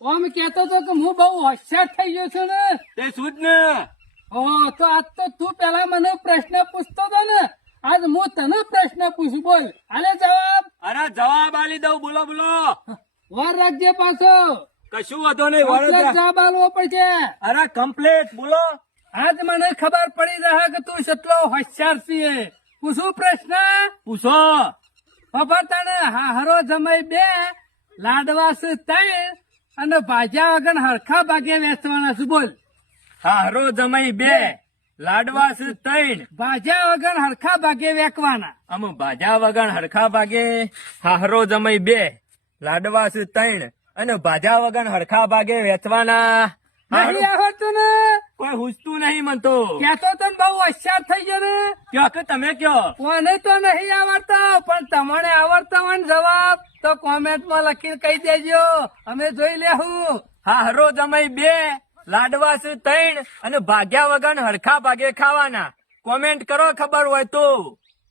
ઓમ કેતો તો કે હું બહુ હોશિયાર થઈ ગયો છું ને. તે શું ને? ઓ તો આજ તો તું પેલા મને પ્રશ્ન પૂછતો હતો ને. આજ હું તને પ્રશ્ન પૂછું બોલ. આલે જવાબ? અરે જવાબ આલી દઉં બોલો બોલો. વાર રાખજે પાછો. કશું વધો નહીં વાર જવાબ આલવો પડશે. અરે કમ્પ્લેટ બોલો. આજ મને ખબર પડી રહે કે તું કેટલો હોશિયાર છે પૂછું પ્રશ્ન. પૂછો. બાબા તને હારો જમાઈ બે લાડવા છે ત્રણ અને ભાજ્યા વગર હરખા ભાગે વેચવાના છે બોલ. હારો જમાઈ બે લાડવા છે ત્રણ. ભાજા વગર હરખા ભાગે વેકવાના. આમ ભાજા વગર હરખા ભાગે હારો જમાઈ બે લાડવા છે ત્રણ. અને ભાજા વગર હરખા ભાગે વેચવાના. નહીં આવડતું ને. કોઈ હુસતું નહીં મનતો કેતો તને બહુ હોશિયાર થઈ ગયો ને. કયો કે તમે કયો? કોને તો નહીં આવડતા પણ તમને આવડતા હોય જવાબ. તો કોમેન્ટમાં લખીને કહી દેજો. અમે જોઈ લેવું હારો જમાઈ બે, લાડવા છે ત્રણ અને ભાગ્યા વગર હરખા ભાગે ખાવાના. કોમેન્ટ કરો ખબર હોય તો.